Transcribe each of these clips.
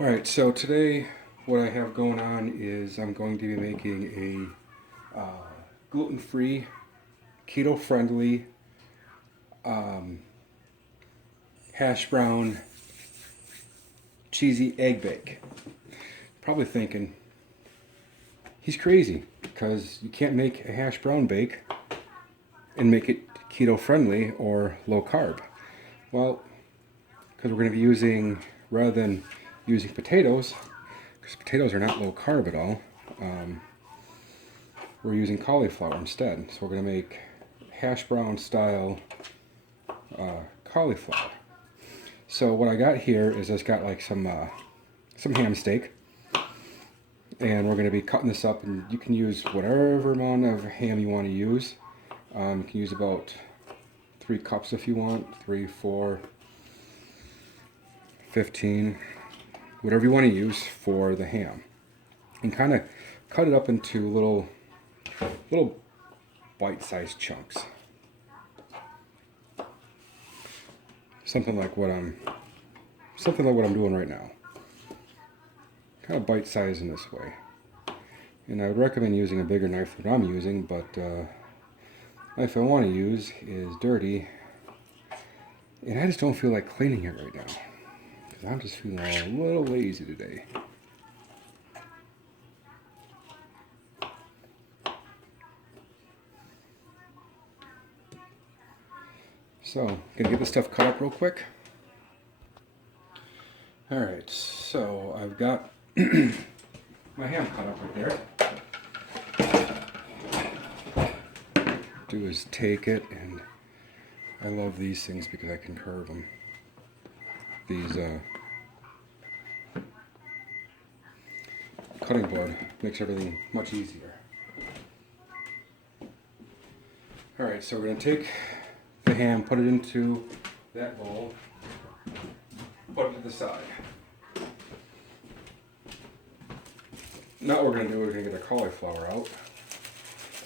Alright, so today what I have going on is I'm going to be making a gluten-free, keto-friendly hash brown cheesy egg bake. Probably thinking, he's crazy because you can't make a hash brown bake and make it keto-friendly or low-carb. Well, because we're going to be using, rather than using potatoes, because potatoes are not low-carb at all, we're using cauliflower instead. So we're going to make hash brown style cauliflower. So what I got here is I've got like some ham steak, and we're going to be cutting this up, and you can use whatever amount of ham you want to use. You can use about 3 cups if you want, 3, 4, 15, whatever you want to use for the ham, and kind of cut it up into little bite-sized chunks. Something like what I'm doing right now. Kind of bite-sized in this way. And I would recommend using a bigger knife than I'm using, but the knife I want to use is dirty, and I just don't feel like cleaning it right now because I'm just feeling a little lazy today. So, gonna get this stuff cut up real quick. Alright, so I've got my ham cut up right there. Do is take it, and I love these things because I can curve them. These cutting board makes everything much easier. Alright, so we're going to take the ham, put it into that bowl, put it to the side. Now what we're going to do is we're going to get the cauliflower out,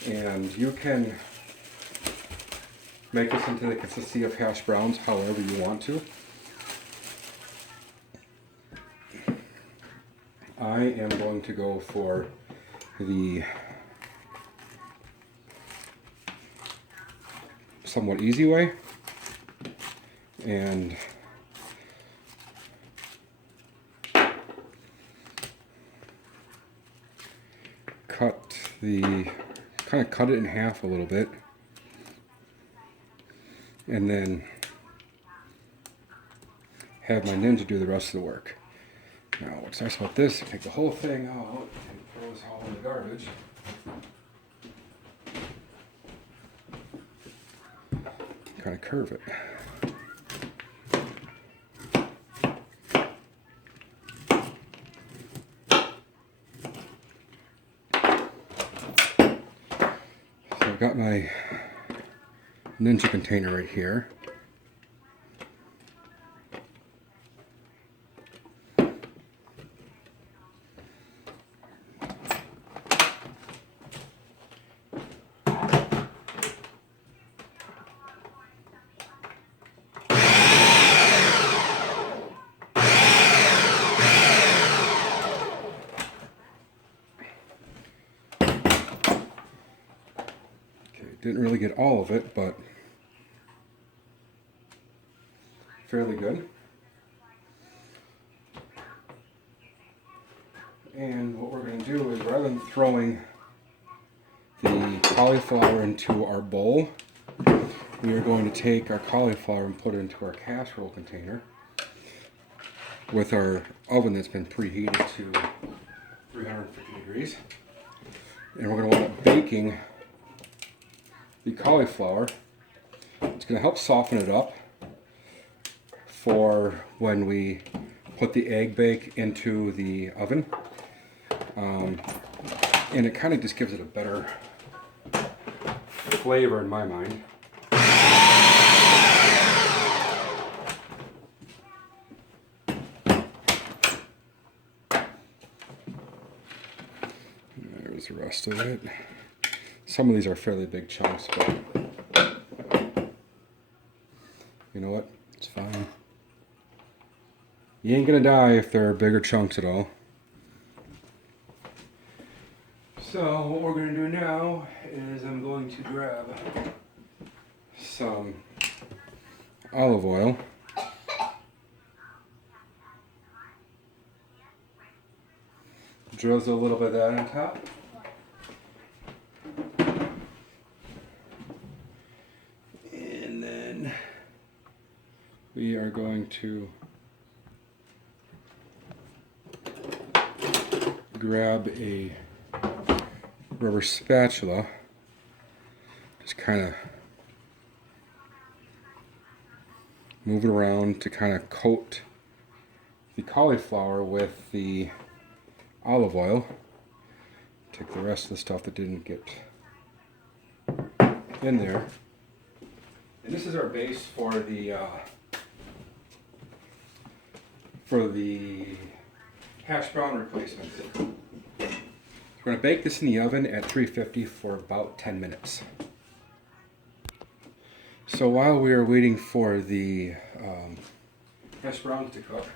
and you can make this into the consistency of hash browns however you want to. I am going to go for the somewhat easy way, and kind of cut it in half a little bit, and then have my ninja do the rest of the work. Now what's nice about this, take the whole thing out and throw this all in the garbage. Kind of curve it. So I've got my ninja container right here. Didn't really get all of it, but fairly good. And what we're going to do is, rather than throwing the cauliflower into our bowl, we are going to take our cauliflower and put it into our casserole container with our oven that's been preheated to 350 degrees. And we're going to want it baking the cauliflower. It's going to help soften it up for when we put the egg bake into the oven. And it kind of just gives it a better flavor in my mind. There's the rest of it. Some of these are fairly big chunks, but you know what? It's fine. You ain't gonna die if there are bigger chunks at all. So what we're gonna do now is I'm going to grab some olive oil. Drizzle a little bit of that on top. And then we are going to grab a rubber spatula, just kind of move it around to kind of coat the cauliflower with the olive oil. Take the rest of the stuff that didn't get in there. And this is our base for the hash brown replacement. We're going to bake this in the oven at 350 for about 10 minutes. So while we are waiting for the hash browns to cook,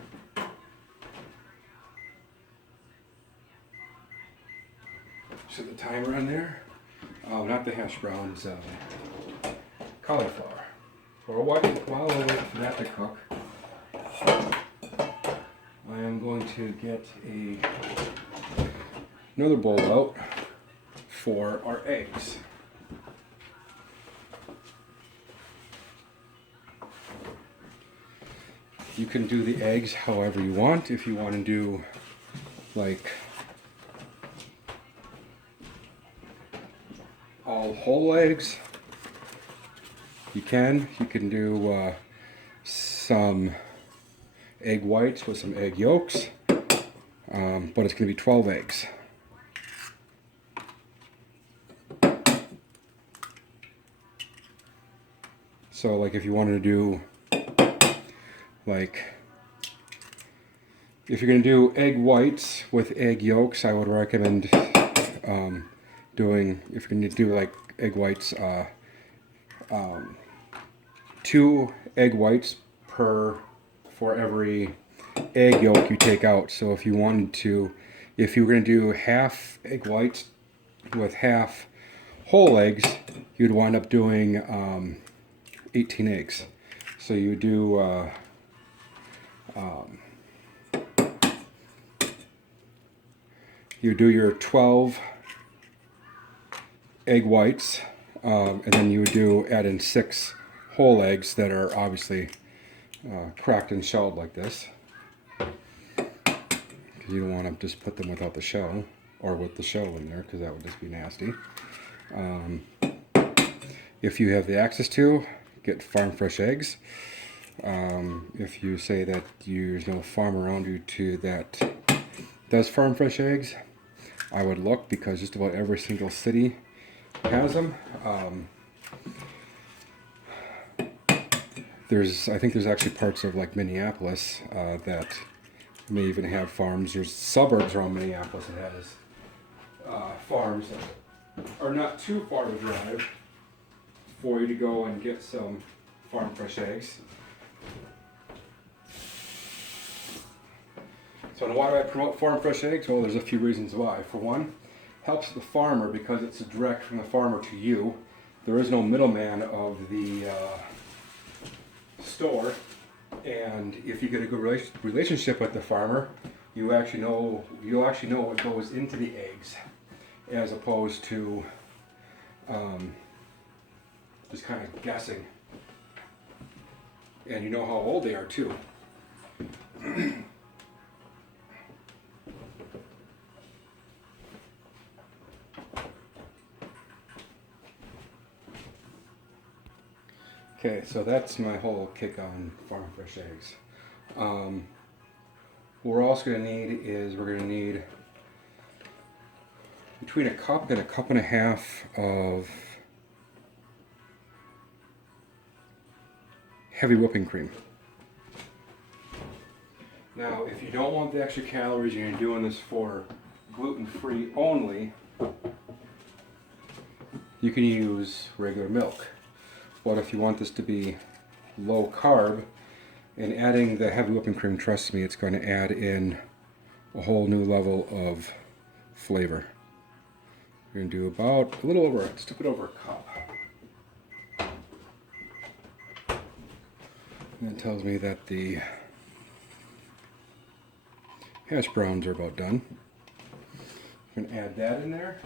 set the timer on there. Not the hash browns, cauliflower. While we're waiting for that to cook, I am going to get another bowl out for our eggs. You can do the eggs however you want. If you want to do like all whole eggs, you can. You can do some egg whites with some egg yolks, but it's going to be 12 eggs. So like if you wanted to do if you're going to do egg whites with egg yolks, I would recommend doing, if you're going to do like egg whites, 2 egg whites for every egg yolk you take out. So if you were going to do half egg whites with half whole eggs, you'd wind up doing 18 eggs. So you do your 12 egg whites, and then you would add in 6 whole eggs that are obviously cracked and shelled like this, because you don't want to just put them without the shell, or with the shell in there, because that would just be nasty. If you have the access to, get farm fresh eggs. If you say that there's no farm around you that does farm fresh eggs, I would look, because just about every single city has them. I think there's actually parts of like Minneapolis that may even have farms. There's suburbs around Minneapolis that has farms that are not too far to drive for you to go and get some farm fresh eggs. So why do I promote farm fresh eggs? Well, there's a few reasons why. For one, helps the farmer because it's direct from the farmer to you. There is no middleman of the store, and if you get a good relationship with the farmer, you'll actually know what goes into the eggs, as opposed to just kind of guessing. And you know how old they are too. Okay, so that's my whole kick on farm fresh eggs. What we're also going to need between a cup and a cup and a half of heavy whipping cream. Now, if you don't want the extra calories and you're doing this for gluten-free only, you can use regular milk. But if you want this to be low carb, And adding the heavy whipping cream, trust me, it's going to add in a whole new level of flavor. We're going to do about a little over, just a bit over a cup. And that tells me that the hash browns are about done. I'm going to add that in there.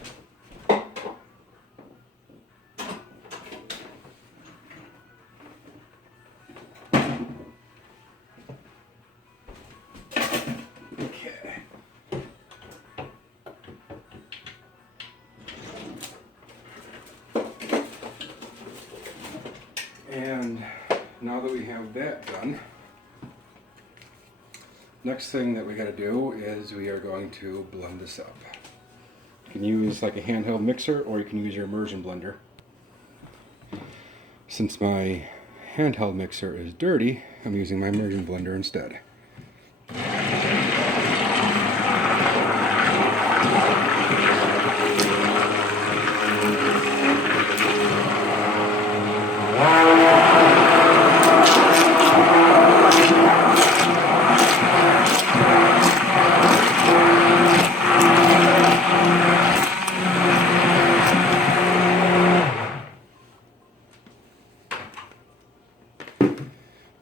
Okay. And now that we have that done, next thing that we got to do is we are going to blend this up. You can use like a handheld mixer, or you can use your immersion blender. Since my handheld mixer is dirty, I'm using my immersion blender instead.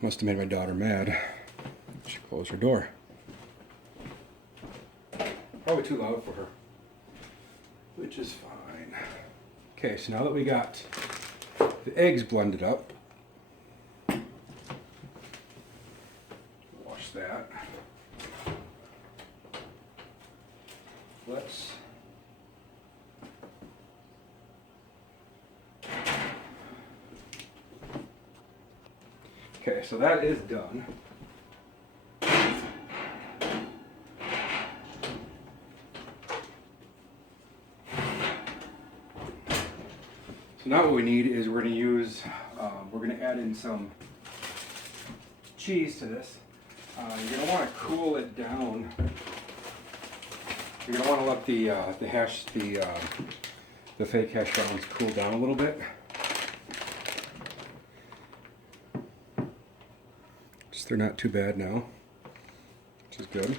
Must have made my daughter mad. She closed her door. Probably too loud for her, which is fine. Okay, so now that we got the eggs blended up, wash that. Let's Okay, so that is done. So now what we need is we're going to use, we're going to add in some cheese to this. You're going to want to cool it down. You're going to want to let the fake hash browns cool down a little bit. They're not too bad now, which is good.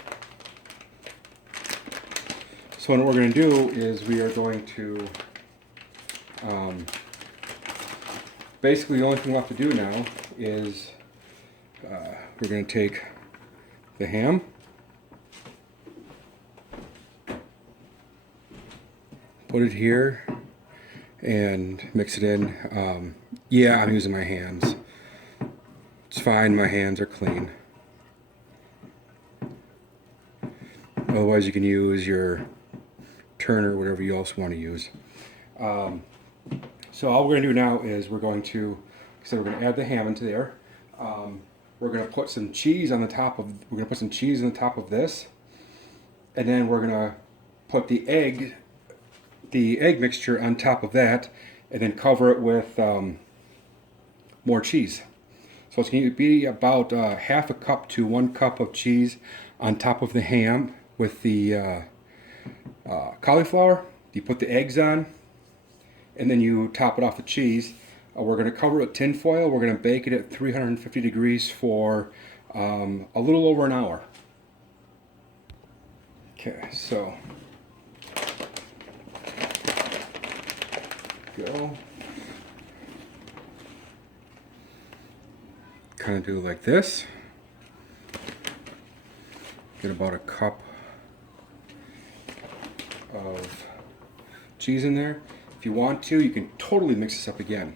So what we're going to do is we are going to, basically the only thing left to do now is we're going to take the ham, put it here, and mix it in. Yeah, I'm using my hands. It's fine, my hands are clean. Otherwise you can use your turner, whatever you else want to use. So all we're going to do now is we're going to add the ham into there. We're going to put some cheese on the top of this, and then we're going to put the egg mixture on top of that, and then cover it with more cheese. So it's going to be about half a cup to 1 cup of cheese on top of the ham with the cauliflower. You put the eggs on, and then you top it off with cheese. We're going to cover it with tin foil. We're going to bake it at 350 degrees for a little over an hour. Okay, so go. Kind of do like this. Get about a cup of cheese in there. If you want to, you can totally mix this up again,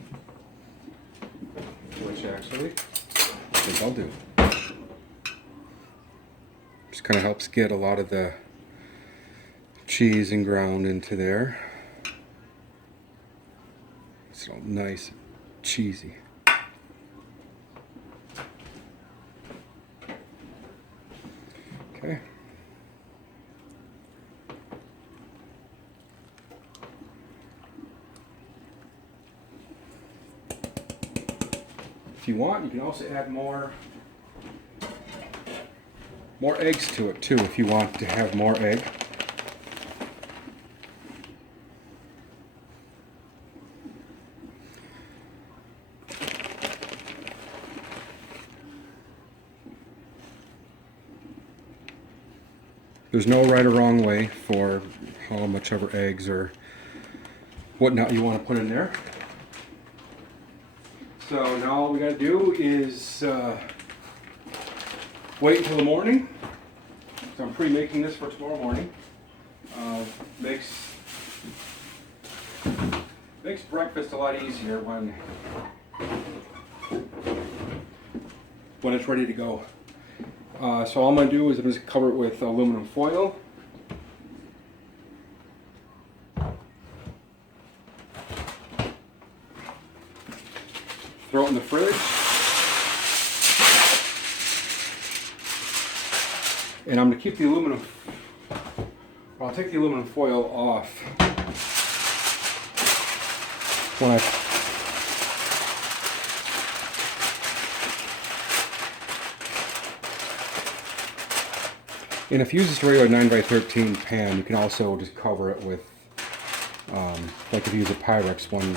which actually I think I'll do. Just kind of helps get a lot of the cheese and ground into there. It's all nice and cheesy. Okay. If you want, you can also add more eggs to it too, if you want to have more egg. There's no right or wrong way for how much ever eggs or whatnot you want to put in there. So now all we got to do is wait until the morning. So I'm pre-making this for tomorrow morning. Makes breakfast a lot easier when it's ready to go. So all I'm going to do is I'm just cover it with aluminum foil. Throw it in the fridge. And I'm going to keep the aluminum, I'll take the aluminum foil off when and if you use this regular 9x13 pan, you can also just cover it with, like if you use a Pyrex one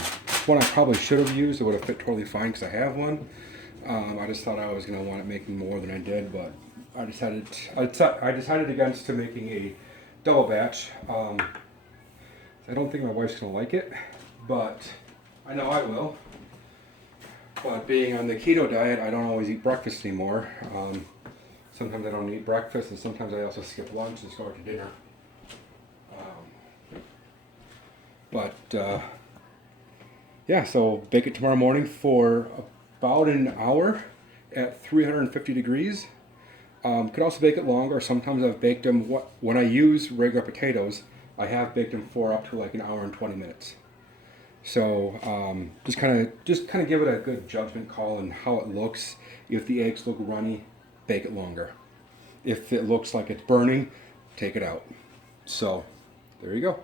I probably should have used, it would have fit totally fine because I have one. I just thought I was going to want it making more than I did, but I decided against making a double batch. I don't think my wife's going to like it, but I know I will. But being on the keto diet, I don't always eat breakfast anymore. Sometimes I don't eat breakfast, and sometimes I also skip lunch and just go out to dinner. Yeah, so bake it tomorrow morning for about an hour at 350 degrees. Could also bake it longer. Sometimes I've baked them, when I use regular potatoes, I have baked them for up to like an hour and 20 minutes. So just kind of give it a good judgment call on how it looks. If the eggs look runny, bake it longer. If it looks like it's burning, take it out. So there you go.